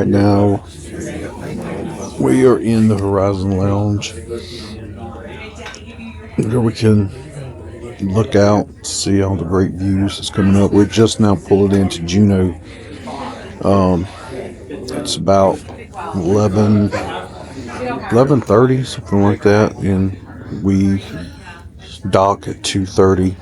Right now, we are in the Horizon Lounge, where we can look out, see all the great views that's coming up. We're just now pulling into Juneau. It's about 11:30, something like that, and we dock at 2:30.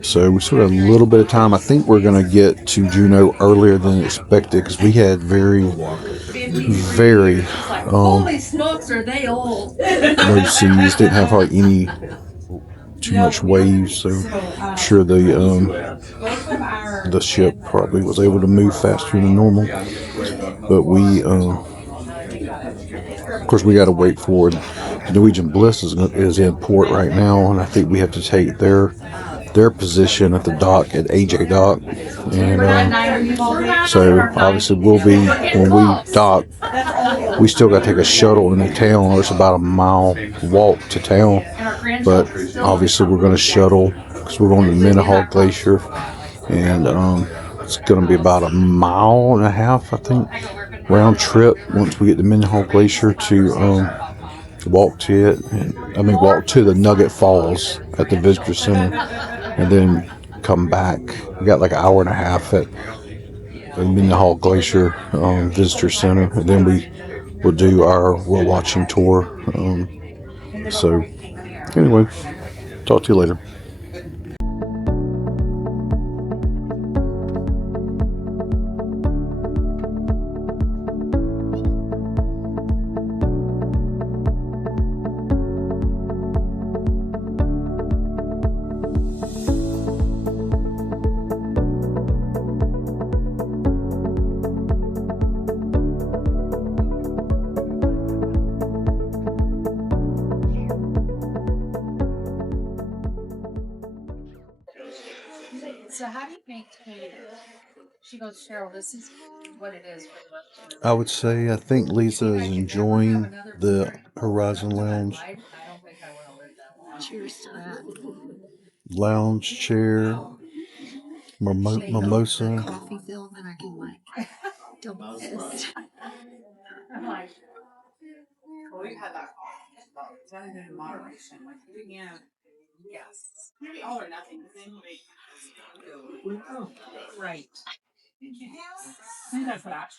So we still have a little bit of time. I think we're going to get to Juneau earlier than expected because we had very low seas. Didn't have hardly any too much waves, so I'm sure the ship probably was able to move faster than normal. But we, of course, we got to wait for it. Norwegian Bliss is in port right now, and I think we have to take their position at the dock at AJ Dock, and so obviously we'll be, when we dock, we still got to take a shuttle into town. There's about a mile walk to town, but obviously we're going to shuttle because we're going to Mendenhall Glacier, and it's going to be about a mile and a half, I think, round trip once we get to Mendenhall Glacier to walk to it, walk to the Nugget Falls at the visitor center, and then come back. We got like an hour and a half at the Mendenhall Glacier visitor center, and then we will do our whale watching tour. So anyway, talk to you later. So how do you maintain it? She goes, Cheryl, this is what it is. I would say I think Lisa is enjoying the Horizon Lounge. Cheers to that. Lounge chair, mimosa. Coffee film, and I can double this. I'm like, well, we've had that coffee. It's not even in moderation. Yeah. Yes. Maybe all or nothing. Right. I think that's that.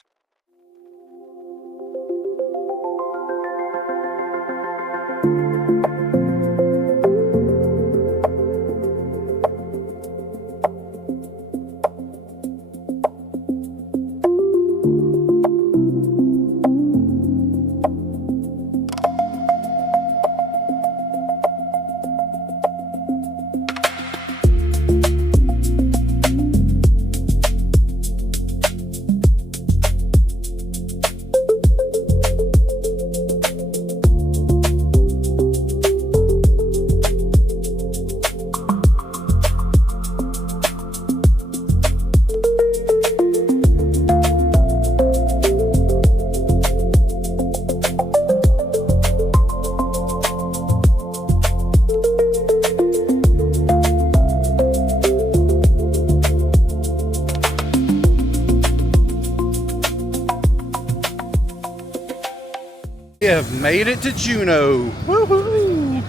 We have made it to Juneau. Woohoo!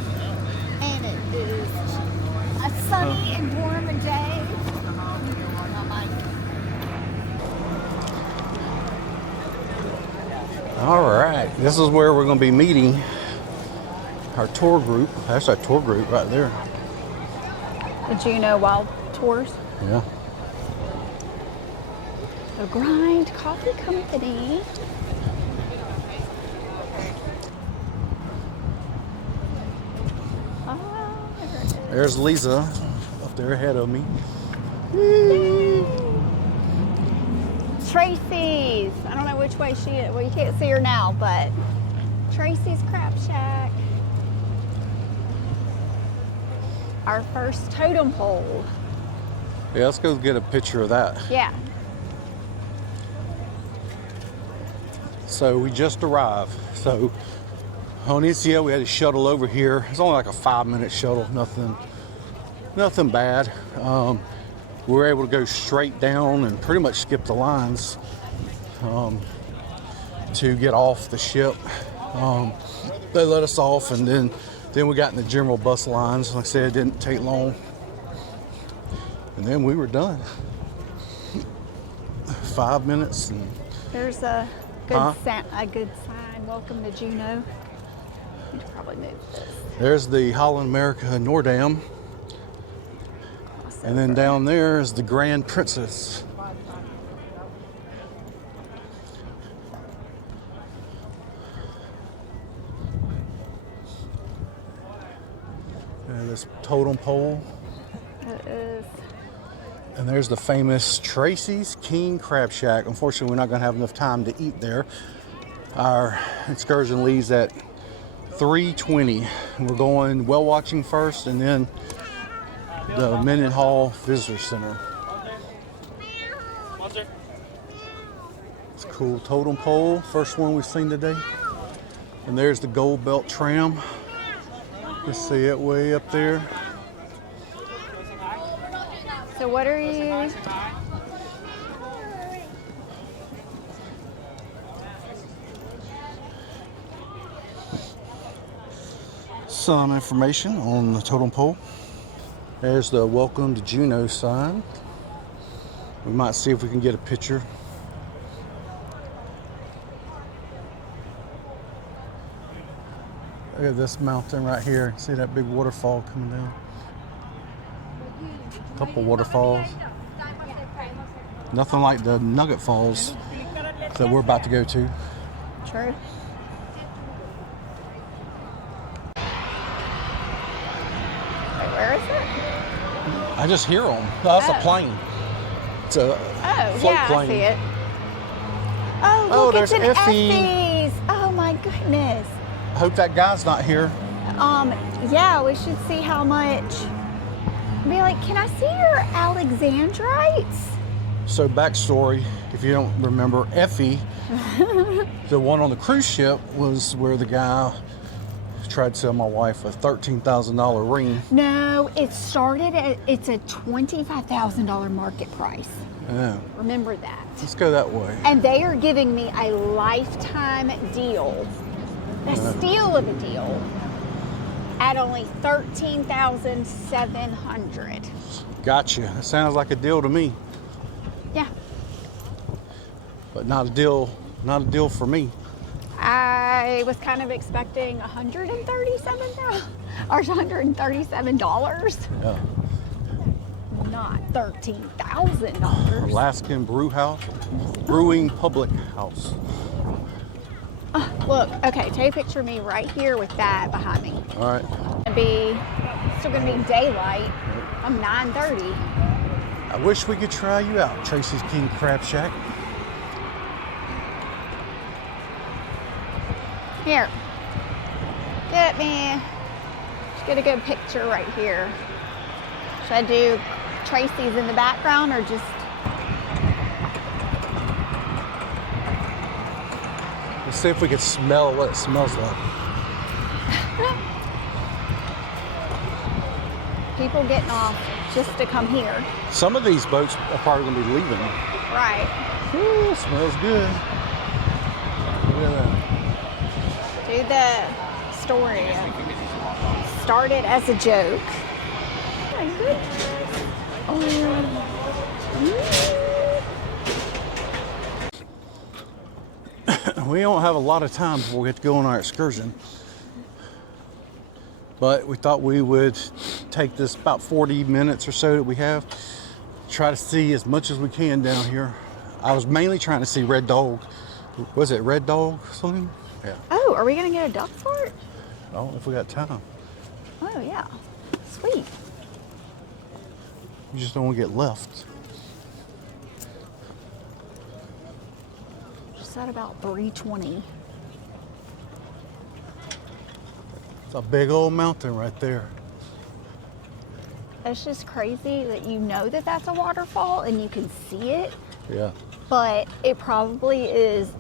And it is a sunny and warm day. All right, this is where we're going to be meeting our tour group. That's our tour group right there. The Juneau Wild Tours. Yeah. The Grind Coffee Company. There's Lisa up there ahead of me. Tracy's. I don't know which way she is. Well, you can't see her now, but Tracy's Crab Shack. Our first totem pole. Yeah, let's go get a picture of that. Yeah. So we just arrived. So on NCL we had a shuttle over here. It's only like a 5-minute shuttle, nothing bad. We were able to go straight down and pretty much skip the lines to get off the ship. They let us off, and then we got in the general bus lines. Like I said, it didn't take long, and then we were done. 5 minutes. And There's a good sign. Welcome to Juneau. You should probably move this. There's the Holland America Nordam. And then down there is the Grand Princess. And this totem pole. It is. And there's the famous Tracy's King Crab Shack. Unfortunately, we're not going to have enough time to eat there. Our excursion leaves at 3:20. We're going whale watching first, and then the Mendenhall Visitor Center. It's a cool totem pole. First one we've seen today. And there's the Gold Belt Tram. You see it way up there. So what are you? Some information on the totem pole. There's the Welcome to Juneau sign. We might see if we can get a picture. Look at this mountain right here. See that big waterfall coming down? A couple waterfalls. Nothing like the Nugget Falls that we're about to go to. True. Wait, where is it? I just hear them. That's a plane. It's a float yeah, plane. I see it. Oh, look, there's it's an Effie. Effie's. Oh my goodness. I hope that guy's not here. Yeah, we should see how much. Be like, can I see your Alexandrites? So backstory, if you don't remember, Effie, the one on the cruise ship, was where the guy tried to sell my wife a $13,000 ring. No, it started at, it's a $25,000 market price. Yeah. Remember that. Let's go that way. And they are giving me a lifetime deal, a steal of a deal, at only $13,700. Gotcha. That sounds like a deal to me, Yeah. but not a deal for me. I was kind of expecting $137,000 or $137, Yeah. not $13,000. Alaskan Brewing Public House. Look, okay, take a picture of me right here with that behind me. All right. Still gonna be daylight. I'm 9:30. I wish we could try you out, Tracy's King Crab Shack. Here, get me. Just get a good picture right here. Should I do Tracy's in the background or just? Let's see if we can smell what it smells like. People getting off just to come here. Some of these boats are probably going to be leaving. Right. Ooh, smells good. Look at that. Do the story. Started as a joke. Oh my goodness. We don't have a lot of time before we get to go on our excursion. But we thought we would take this about 40 minutes or so that we have, try to see as much as we can down here. I was mainly trying to see Red Dog. Was it Red Dog Saloon? Yeah. Oh, are we gonna get a duck fort? I don't know if we got time. Oh yeah. Sweet. We just don't want to get left. Just at about 3:20. It's a big old mountain right there. It's just crazy that you know that that's a waterfall and you can see it, Yeah. but it probably is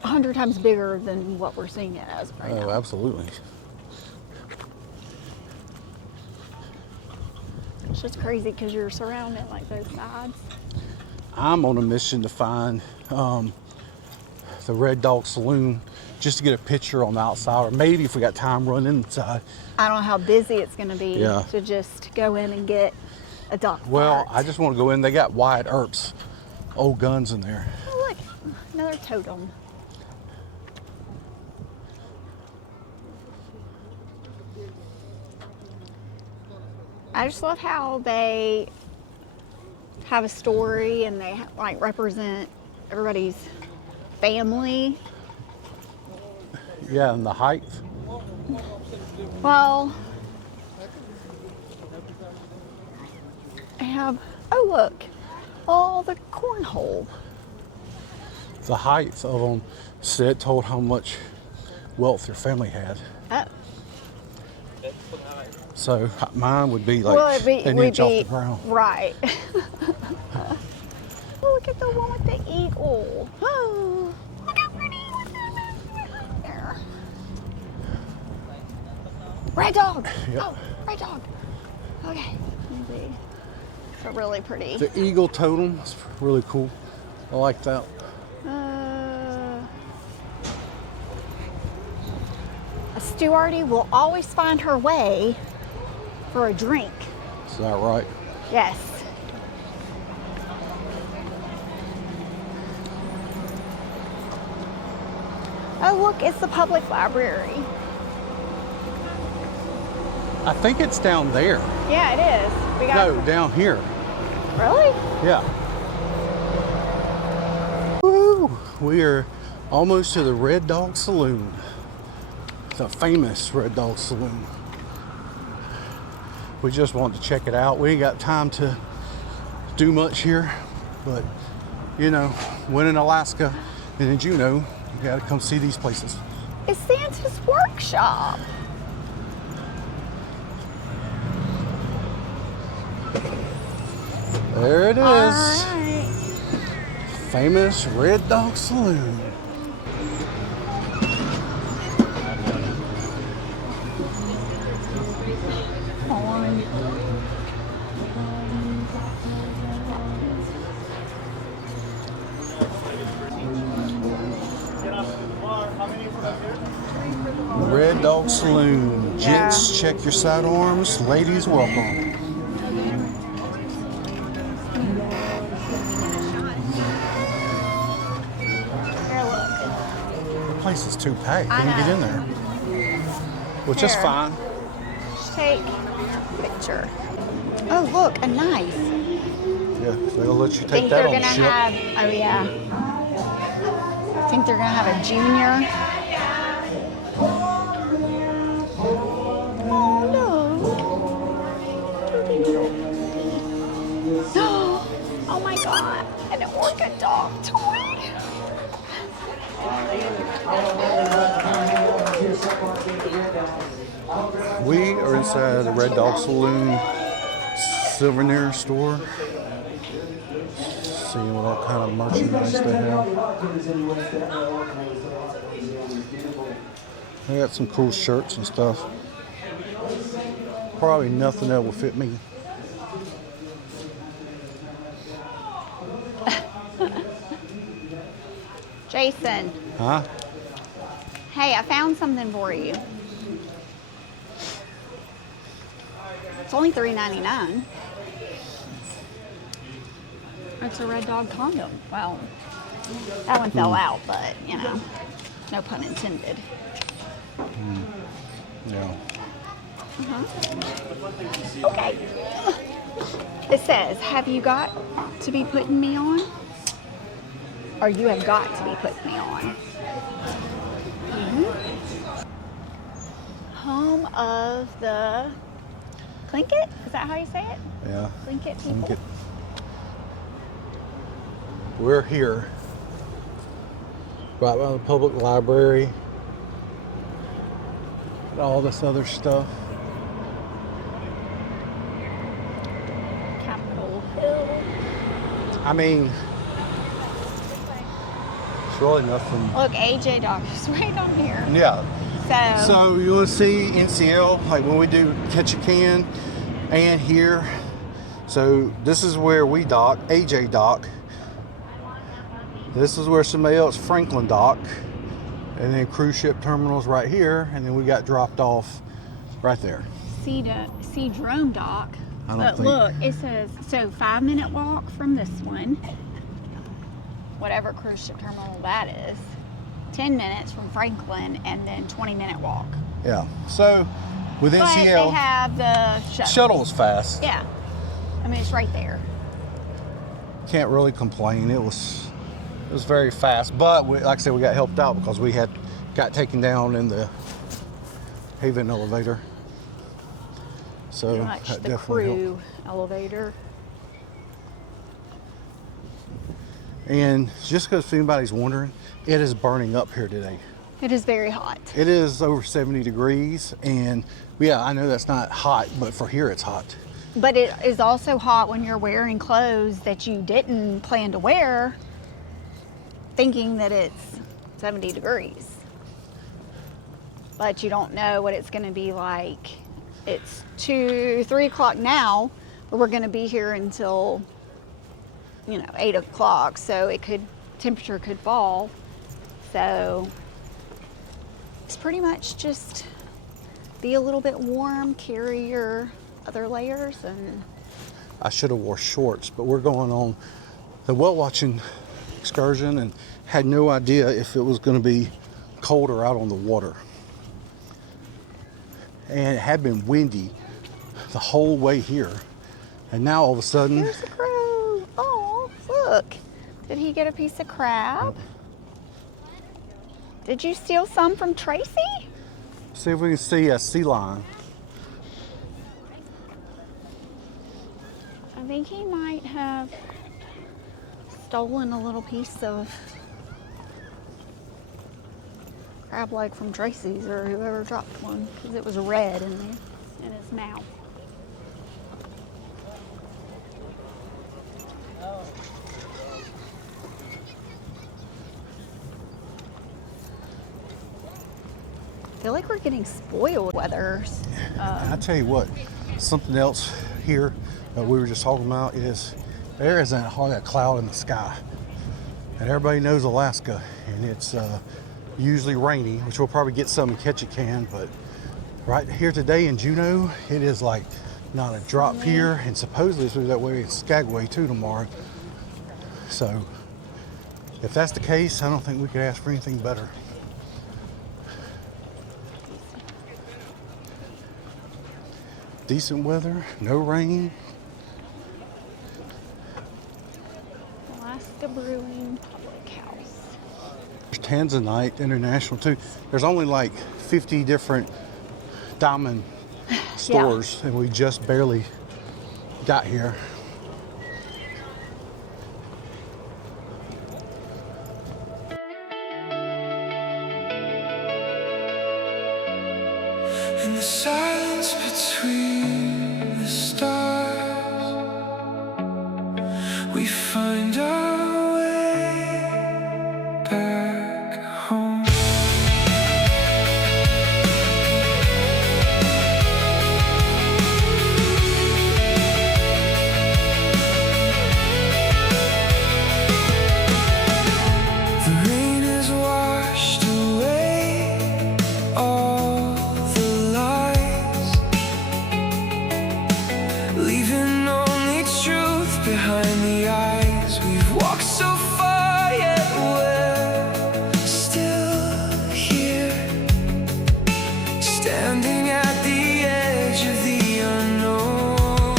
100 times bigger than what we're seeing it as right Oh, now. absolutely. It's just crazy because you're surrounded like both sides. I'm on a mission to find the Red Dog Saloon just to get a picture on the outside, or maybe if we got time, run inside. I don't know how busy it's going to be Yeah. to just go in and get a dog Well, fart. I just want to go in. They got Wyatt Earp's old guns in there. Oh, look, another totem. I just love how they have a story and they like represent everybody's family. Yeah, and the height. Well, I have, oh look, all the cornhole. The height of them told how much wealth your family had. Oh. So mine would be like Well, an inch off the ground. Right. Oh, look at the one with the eagle. Oh, look how pretty. There. Red dog. Yep. Oh, red dog. Okay. Let me see. It's a really pretty. The eagle totem is really cool. I like that. A stewardess will always find her way for a drink. Is that right? Yes. Oh, look, it's the public library. I think it's down there. Yeah, it is. We got. No, down here. Really? Yeah. Woo! We are almost to the Red Dog Saloon. The famous Red Dog Saloon. We just wanted to check it out. We ain't got time to do much here, but you know, when in Alaska and in Juneau, you gotta come see these places. It's Santa's workshop. There it is. All right. Famous Red Dog Saloon. Red Dog Saloon. Yeah. Gents, check your sidearms. Ladies, welcome. Here, look. The place is too packed. I Can you get in know. there? Which is Here. fine. Just take a picture. Oh, look, a knife. Yeah, they'll let you take Think that they're on the gonna ship. have? Oh yeah. Think they're gonna have a junior? Oh no! Oh my God! An orca dog toy. We are inside the Red Dog Saloon souvenir store. Seeing what all kind of merchandise they have. They got some cool shirts and stuff. Probably nothing that will fit me. Jason, Huh? hey, I found something for you. It's only $3.99. It's a Red Dog condom. Well, that one fell out, but you know, no pun intended. Yeah. Okay. It says, have you got to be putting me on? Or you have got to be putting me on. Home of the Tlingit? Is that how you say it? Yeah. Tlingit people? We're here, right by the public library, and all this other stuff. Capitol Hill. I mean, it's really nothing. Look, AJ Dog is right on here. Yeah. So, So you want to see NCL, like when we do Ketchikan and here. So this is where we dock, AJ dock. This is where somebody else, Franklin dock, and then cruise ship terminals right here, and then we got dropped off right there. See drone dock. But look, it says, so 5-minute walk from this one, whatever cruise ship terminal that is, 10 minutes from Franklin, and then 20-minute walk. Yeah, so with But NCL, they have the shuttle. Shuttle's fast. Yeah, I mean, it's right there. Can't really complain. It was very fast, but like I said, we got helped out because we got taken down in the Haven elevator. So Pretty much that the definitely crew helped. elevator. And just because anybody's wondering, it is burning up here today. It is very hot. It is over 70 degrees, and yeah, I know that's not hot, but for here it's hot. But it is also hot when you're wearing clothes that you didn't plan to wear, thinking that it's 70 degrees. But you don't know what it's going to be like. It's 3 o'clock now, but we're going to be here until, 8 o'clock. So temperature could fall. So it's pretty much just be a little bit warm, carry your other layers, and I should have wore shorts, but we're going on the whale watching excursion and had no idea if it was going to be colder out on the water. And it had been windy the whole way here. And now all of a sudden, here's the crow. Oh, look. Did he get a piece of crab? Did you steal some from Tracy? see if we can see a sea lion. I think he might have stolen a little piece of crab leg from Tracy's or whoever dropped one, because it was red in his mouth. I feel like we're getting spoiled weather. And I tell you what, something else here that we were just talking about is there isn't hardly a cloud in the sky. And everybody knows Alaska, and it's usually rainy, which we'll probably get some in Ketchikan, but right here today in Juneau, it is like not a drop here, and supposedly it's that way in Skagway too tomorrow. So if that's the case, I don't think we could ask for anything better. Decent weather, no rain. Alaska Brewing Public House. There's Tanzanite International too. There's only like 50 different diamond stores, and we just barely got here. In the silence between the stars, we find our way back home. The rain has washed away all the lies, leaving only truth behind the eyes. We've walked so far, yet we're still here, standing at the edge of the unknown.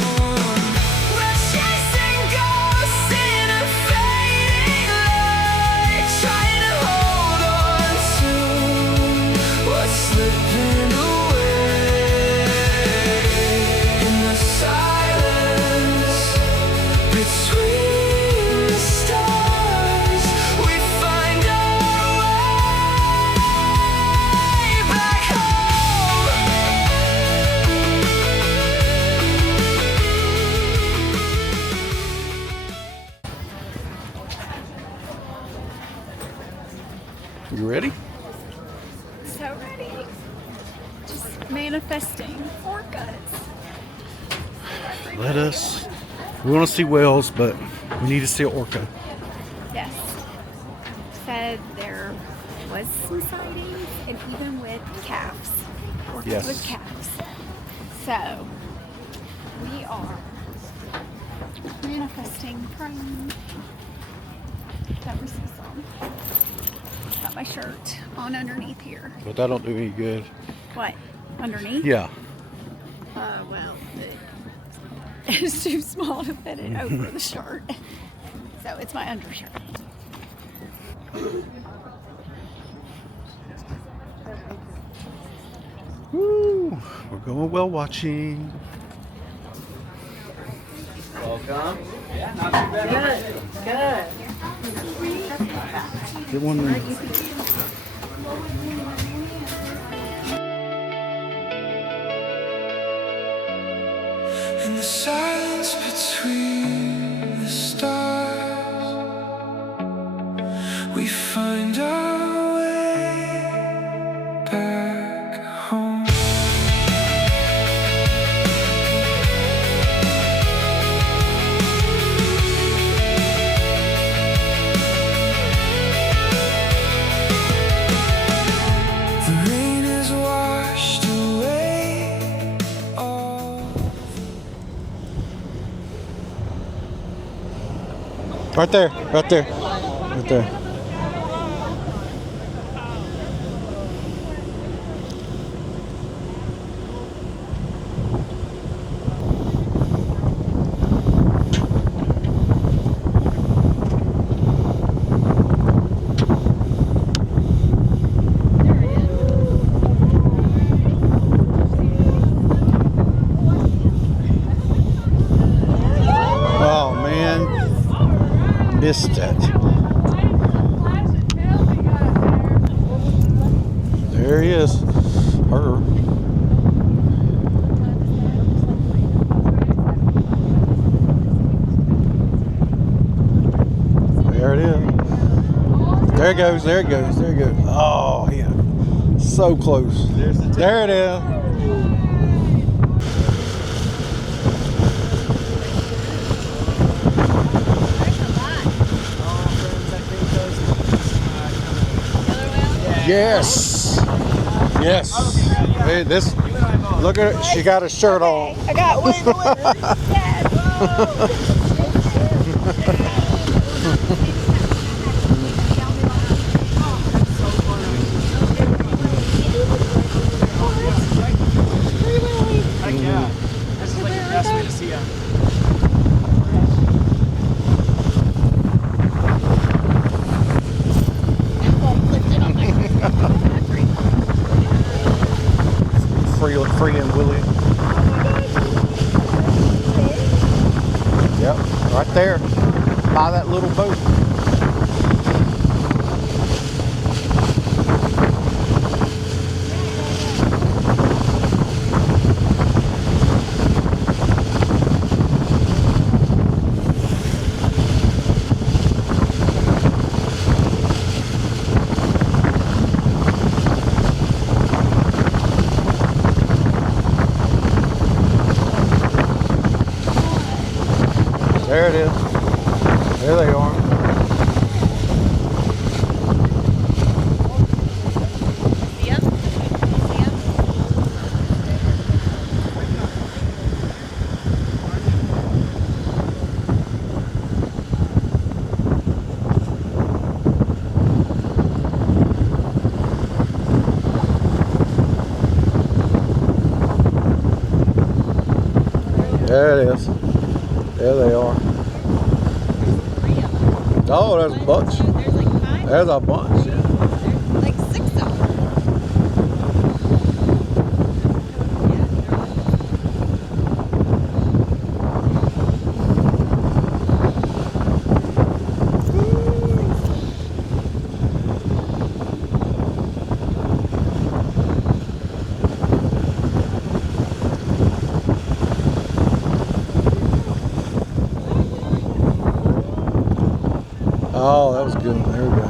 We're chasing ghosts in a fading light, trying to hold on to what's slipping away. In the silence between the stars, we find our way back home. You ready? So ready. Just manifesting Orcas. We want to see whales, but we need to see an orca. Yes. said there was some sightings, and even with calves. Orcas Yes. with calves. So we are manifesting, praying. That was the song. Got my shirt on underneath here. But that don't do any good. What? Underneath? Yeah. Well, it's too small to fit it over the shirt. So it's my undershirt. Woo! We're going whale watching. Welcome. Yeah, not too bad. Good. Get one. In the silence between the stars, we find our way back home. The rain has washed away all. Right there. Right there. Right there. Oh man, missed it. There he is. Her. There it is. There it goes. There it goes. There it goes. Oh yeah, so close. There it is. Yes. Yes. Hey, this. Look at it. She got a shirt on. I got one. Yes. Yeah. This is like the best way to see them. Free and Willie. Yep, right there by that little boat. There it is. There they are. There it is. There they are. Oh, there's a bunch. There's like 5. There's a bunch. There's like 6 of them. Oh, that was a good one. There we go.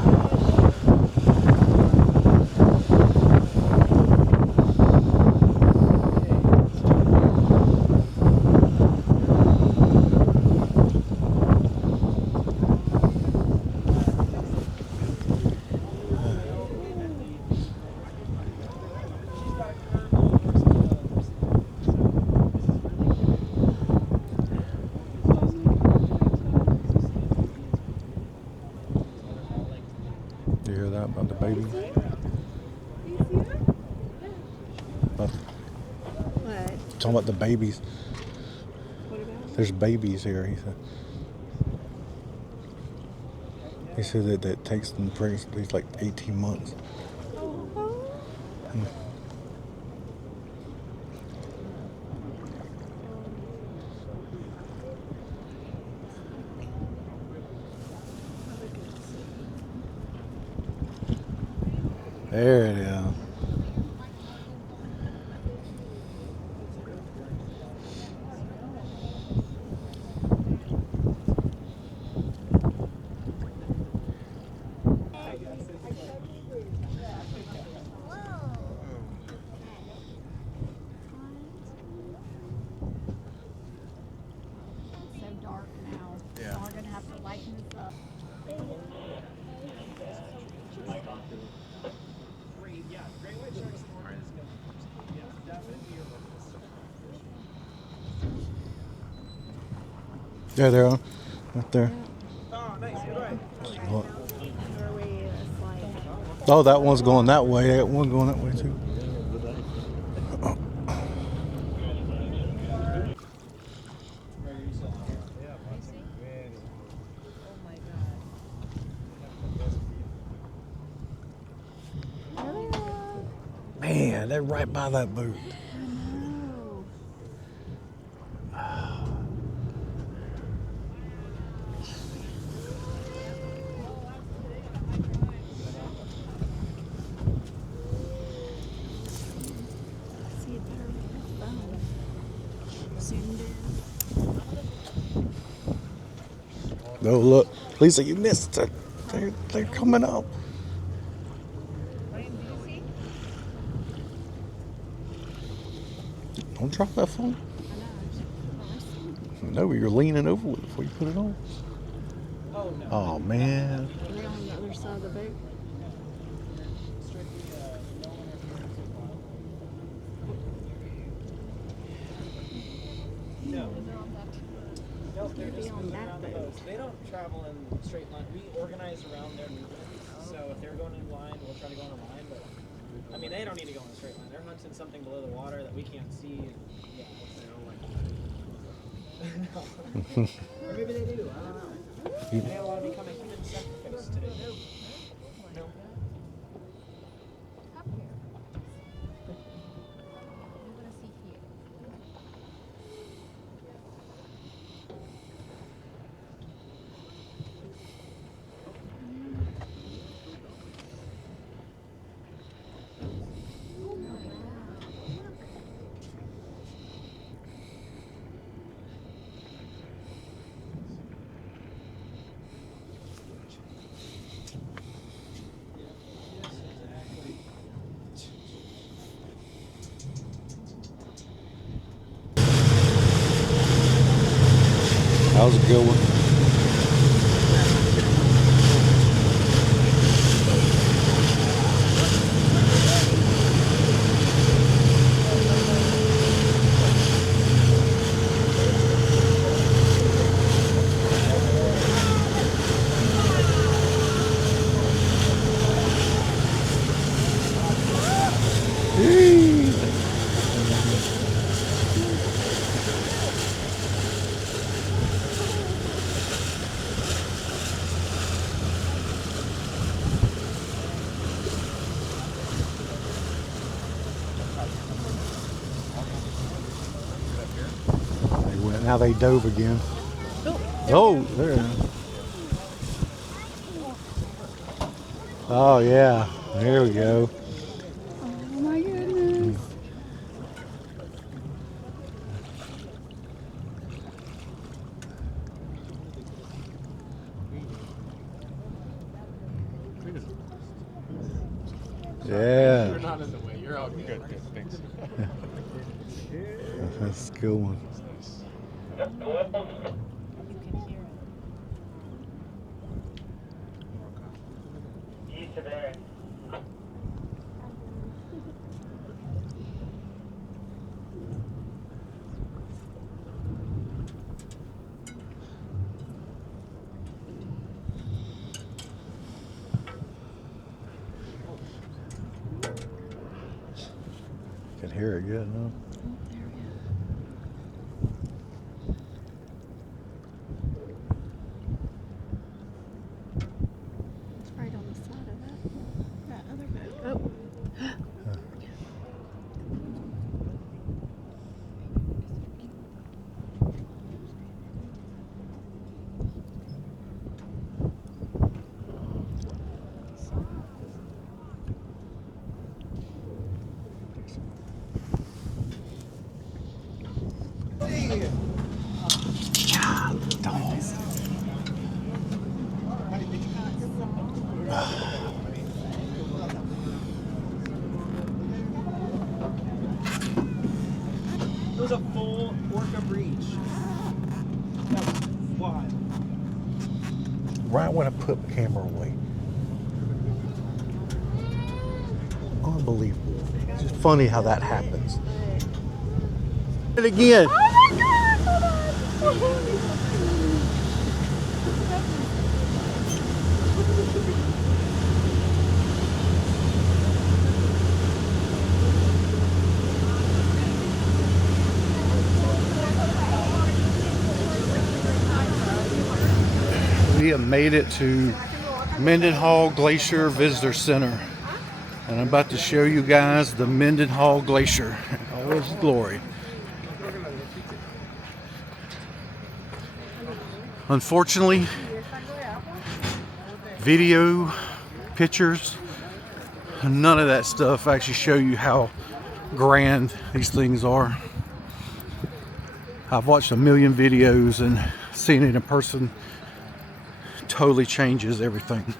talking about the babies. What about? There's babies here. He said that that takes them pregnancy at least like 18 months. There it is. It's so dark now. Yeah. So we're gonna have to lighten this up. Great white sharks and orcas. Yeah, definitely your locals. Yeah, they're on. Right there. Oh, nice. Good way. What? Norway is like Oh, that one's going that way. That one's going that way too. Man, they're right by that boot. see it better with my phone. Zoomed in. Oh, look. Lisa, you missed it. They're coming up. Don't drop that phone. No, you're leaning over it before you put it on. Oh, no. Oh, man. Are they on the other side of the boat? No. Nope, they're Be just on moving that around the boat. boats. They don't travel in straight line. We organize around their movement. So if they're going in line, we'll try to go in a line. But I mean, they don't need to go in a straight line. They're hunting something below the water that we can't see. And, yeah, no. Or maybe they do. I don't know. They don't want to become a human sacrifice today. No. Up here. I'm gonna see here. That was a good one. Now they dove again. Oh, there. Oh yeah, there we go. Oh my goodness. Yeah, You're not in the way. You're all good. Good. Thanks. that's a good one. You can hear it. Can hear it good, huh? Oh, there we go. tall. It was a full Orca breach. That was wild. Right when I put the camera away. Unbelievable. It's just funny how that happens. And again. We have made it to Mendenhall Glacier Visitor Center. And I'm about to show you guys the Mendenhall Glacier in all its glory. Unfortunately, video, pictures, none of that stuff actually show you how grand these things are. I've watched a million videos, and seeing it in person totally changes everything.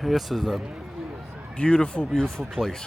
This is a beautiful, beautiful place.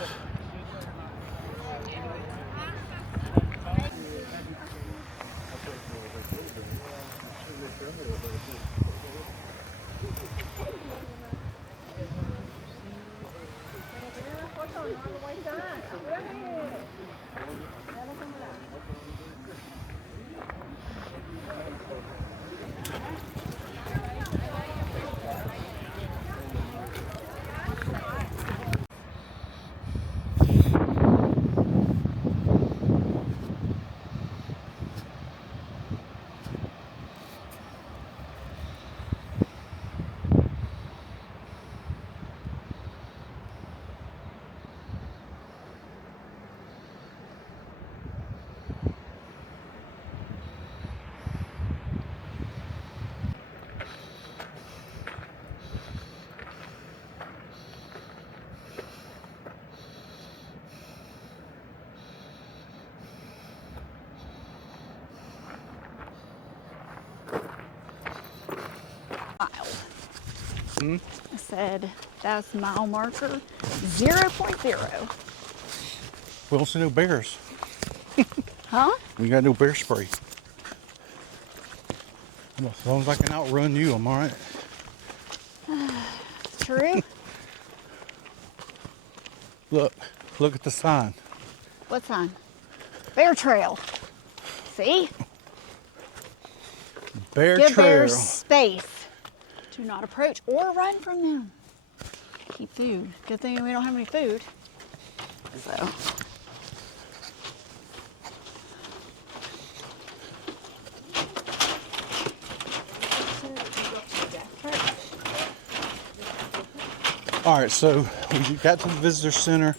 I said, that's mile marker 0.0. We don't see no bears. Huh? We got no bear spray. As long as I can outrun you, I'm alright. True. Look at the sign. What sign? Bear trail. See? Bear Give trail. bears space. Do not approach or run from them. Keep food. Good thing we don't have any food. So. All right, so we got to the visitor center,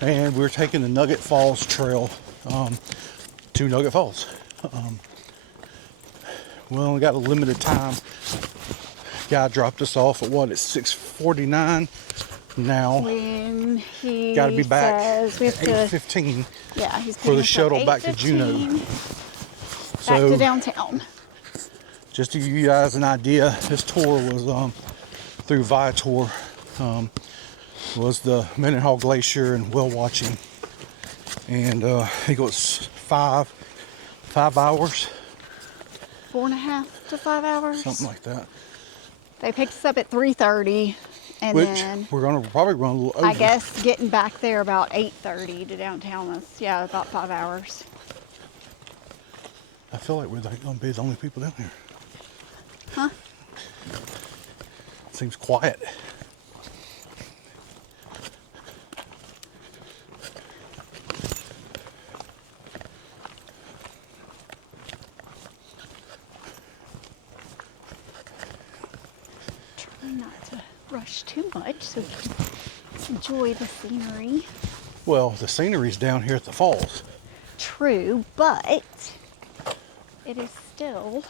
and we're taking the Nugget Falls trail to Nugget Falls. We only got a limited time. Guy dropped us off at what? It's 6:49 now. When he Got to be back says we have to, 8:15 yeah, he's for the picking us up shuttle back to 8:15, Juneau. Back So to downtown. just to give you guys an idea, this tour was through Viator. Was the Mendenhall Glacier and whale watching, and I think it was 5 hours, 4.5 to 5 hours. something like that. They picked us up at 3:30, and Which then we're gonna probably run a little over. I guess getting back there about 8:30 to downtown was, yeah, about 5 hours. I feel like we're gonna be the only people down here. Huh? Seems quiet. splash too much so we can enjoy the scenery. Well, the scenery's down here at the falls. True, but it is still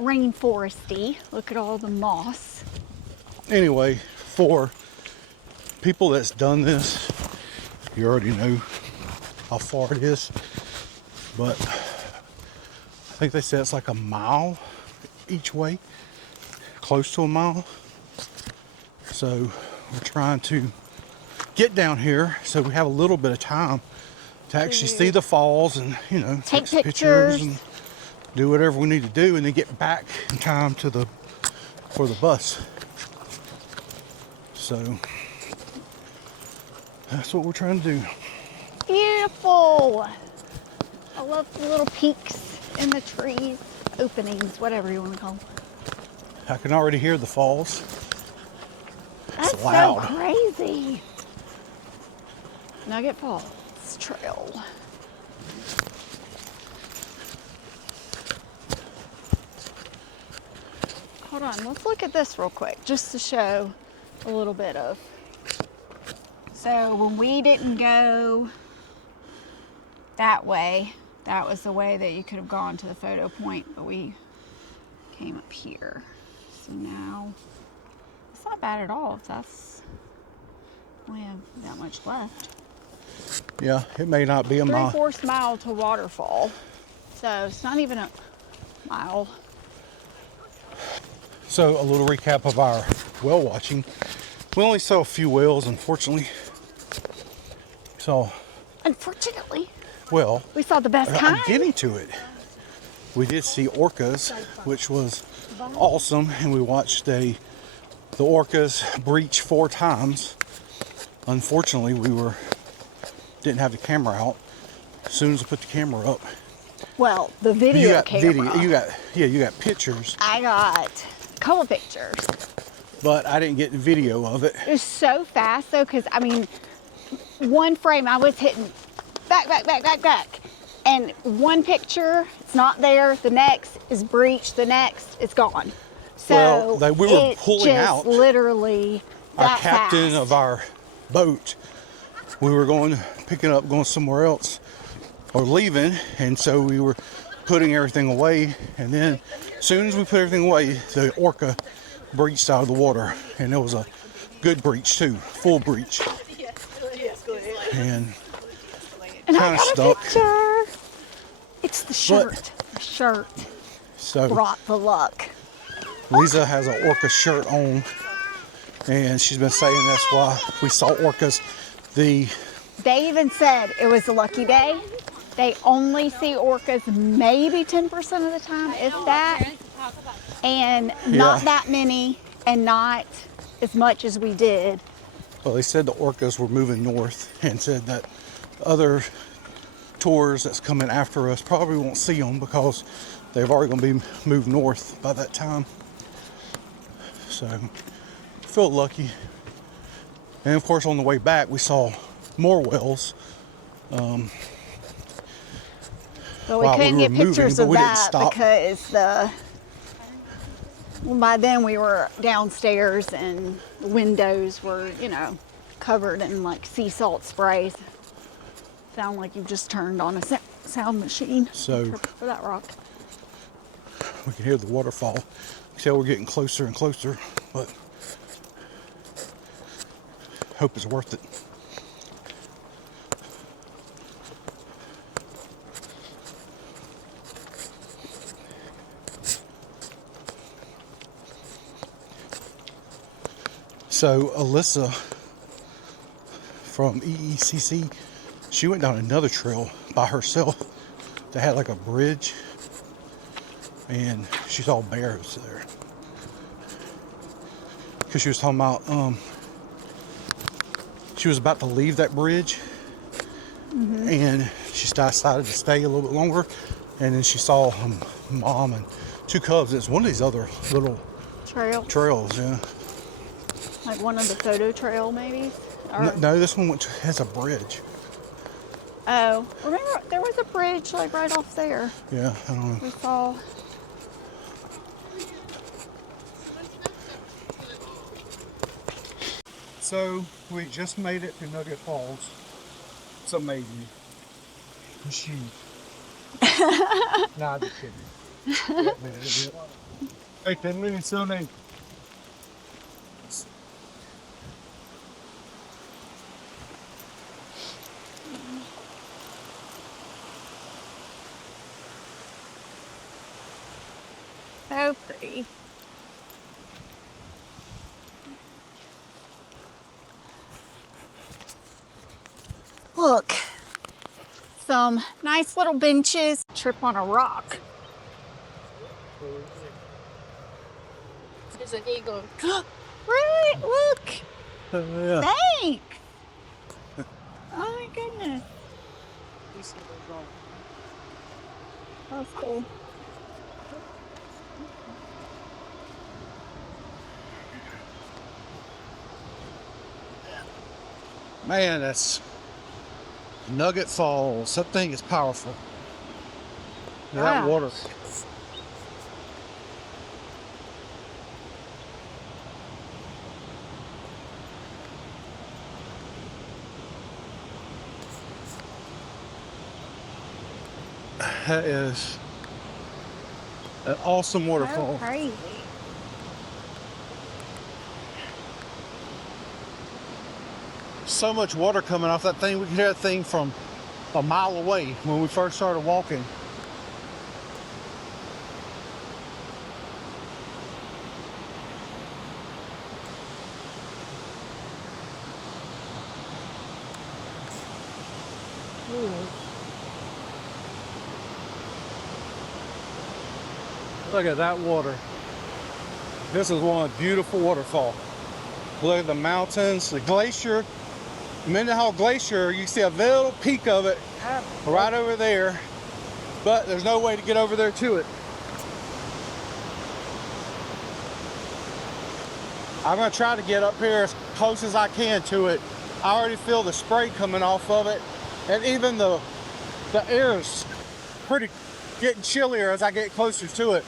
rainforesty. Look at all the moss. Anyway, for people that's done this, you already know how far it is, but I think they said it's like a mile each way, close to a mile. So we're trying to get down here so we have a little bit of time to actually see the falls and, you know, Take some pictures and do whatever we need to do, and then get back in time to for the bus. So that's what we're trying to do. Beautiful. I love the little peaks in the trees, openings, whatever you want to call them. I can already hear the falls. That's so loud. crazy. Nugget Falls Trail. Hold on, let's look at this real quick, just to show a little bit of. So when we didn't go that way, that was the way that you could have gone to the photo point, but we came up here. So now, it's not bad at all if that's, we have that much left. Yeah, it may not be a mile. 3/4 mile to Waterfall. So it's not even a mile. So a little recap of our whale watching. We only saw a few whales, unfortunately. So, Unfortunately, well, we saw the best I'm kind. getting to it. We did see orcas, which was awesome, and we watched the orcas breach 4 times. Unfortunately, we didn't have the camera out. As soon as I put the camera up, Well, the video you got camera. you got pictures, I got a couple pictures. but I didn't get video of it. It was so fast though, because I mean, one frame I was hitting back. And one picture, it's not there. The next is breached. The next, it's gone. So Well, we were it pulling just out literally our that captain fast. of our boat. We were picking up, going somewhere else, or leaving, and so we were putting everything away. And then, as soon as we put everything away, the orca breached out of the water, and it was a good breach too, full breach. And And I kinda got stuck. a picture. It's the shirt. The shirt so brought the luck. Lisa has an orca shirt on, and she's been saying that's why we saw orcas. They even said it was a lucky day. They only see orcas maybe 10% of the time, if that. And not Yeah. that many, and not as much as we did. Well, they said the orcas were moving north, and said that other tours that's coming after us probably won't see them because they've already going to be moved north by that time. So, feel lucky. And of course, on the way back, we saw more whales. But we While we couldn't were get moving, pictures but of we didn't that stop. because by then we were downstairs and the windows were, covered in like sea salt sprays. Sound like you've just turned on a sound machine. So- For that rock. We can hear the waterfall. You can tell we're getting closer and closer, but hope it's worth it. So Alyssa from EECC, she went down another trail by herself that had like a bridge, and she saw bears there. Because she was talking about, she was about to leave that bridge, and she decided to stay a little bit longer, and then she saw mom and 2 cubs. It's one of these other little trails, yeah. Like one of the photo trail maybe? Or, No, this one has a bridge. Oh, remember there was a bridge like right off there. Yeah, I don't know. We saw. So we just made it to Nugget Falls. It's amazing. Shoot. Nah, just kidding. Hey, 10 minutes so late. So pretty. Look, some nice little benches. Trip on a rock. There's an eagle. Really? Look. Yeah. Thanks. Oh my goodness. That's cool. Man, that's Nugget Falls. That thing is powerful. That Yeah. water. That is an awesome waterfall. So crazy. So much water coming off that thing. We could hear that thing from a mile away when we first started walking. Look at that water. This is one beautiful waterfall. Look at the mountains, the glacier, Mendenhall Glacier. You see a little peak of it right over there, but there's no way to get over there to it. I'm gonna try to get up here as close as I can to it. I already feel the spray coming off of it, and even the air is pretty getting chillier as I get closer to it.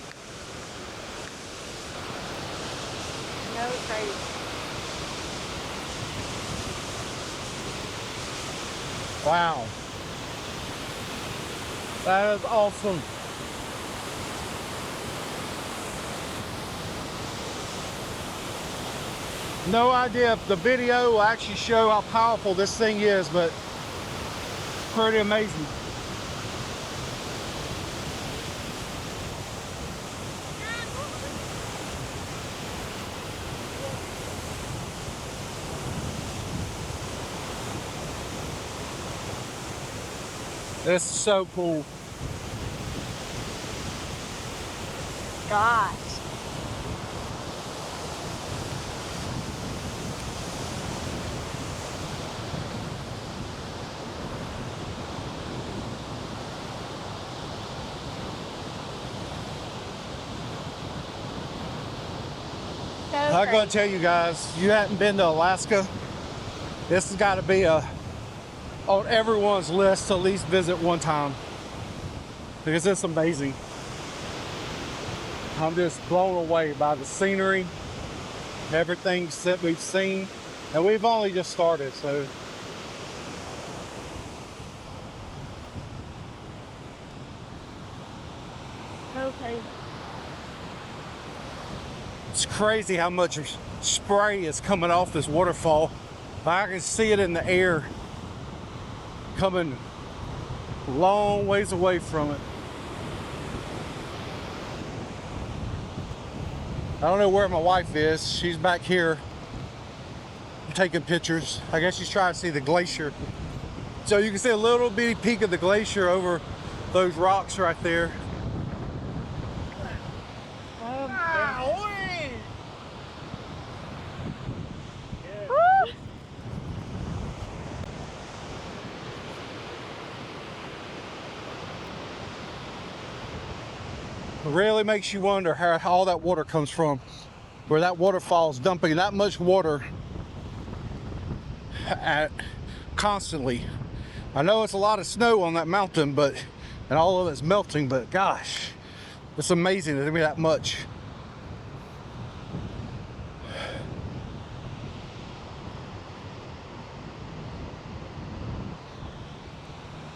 No crazy. Wow. That is awesome. No idea if the video will actually show how powerful this thing is, but pretty amazing. This is so cool. Gosh. So I'm gonna tell you guys, you haven't been to Alaska, this has got to be on everyone's list to at least visit one time, because it's amazing. I'm just blown away by the scenery, everything that we've seen, and we've only just started, so. Okay. It's crazy how much spray is coming off this waterfall. I can see it in the air coming long ways away from it. I don't know where my wife is. She's back here taking pictures. I guess she's trying to see the glacier. So you can see a little bitty peak of the glacier over those rocks right there. It really makes you wonder how all that water comes from, where that waterfall is dumping that much water constantly. I know it's a lot of snow on that mountain, and all of it's melting, but gosh, it's amazing that there'd be that much.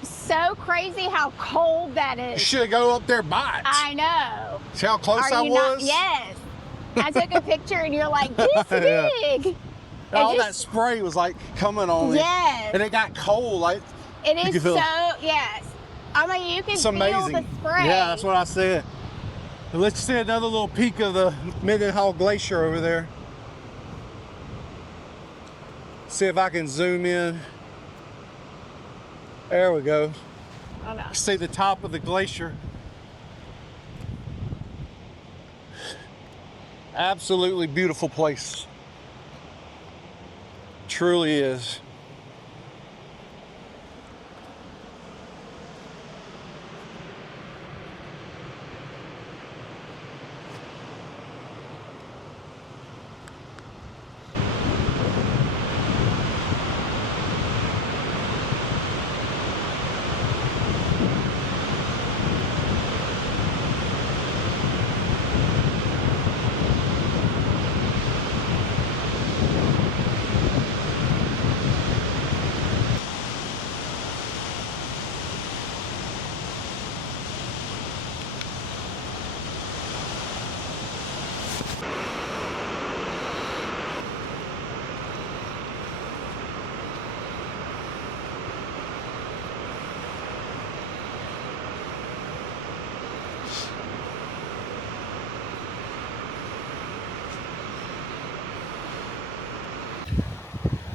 so crazy how cold that You is. should go up there by it. I know. See how close I Are you was? not? Yes. I took a picture and you're like, this Yeah. big. All It that just- spray was like coming on me. Yes. And it got cold. Like, It you is can feel- yes. I mean, you can it's feel amazing. the spray. Yeah, that's what I said. And let's see another little peek of the Mendenhall Glacier over there. See if I can zoom in. There we go. Oh, no. See the top of the glacier. Absolutely beautiful place. Truly is.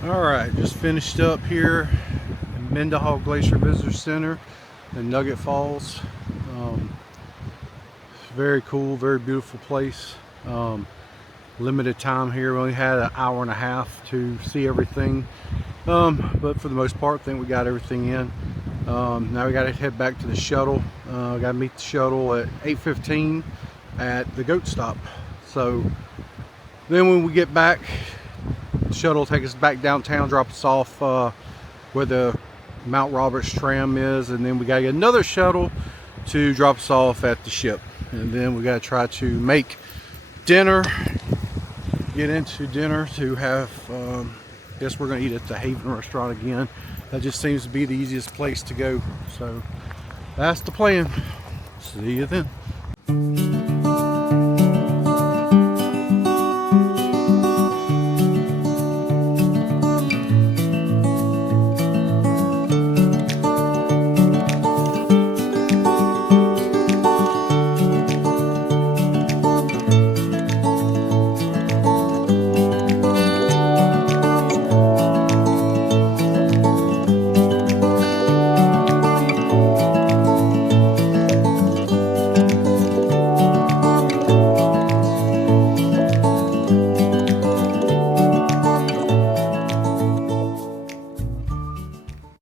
All right, just finished up here in Mendenhall Glacier Visitor Center in Nugget Falls. Very cool, very beautiful place. Limited time here. We only had an hour and a half to see everything. But for the most part, I think we got everything in. Now we got to head back to the shuttle. We got to meet the shuttle at 8:15 at the goat stop. So then when we get back, the shuttle will take us back downtown, drop us off where the Mount Roberts tram is, and then we got to get another shuttle to drop us off at the ship. And then we got to try to make dinner, get into dinner to have, I guess we're going to eat at the Haven restaurant again. That just seems to be the easiest place to go. So that's the plan. See you then.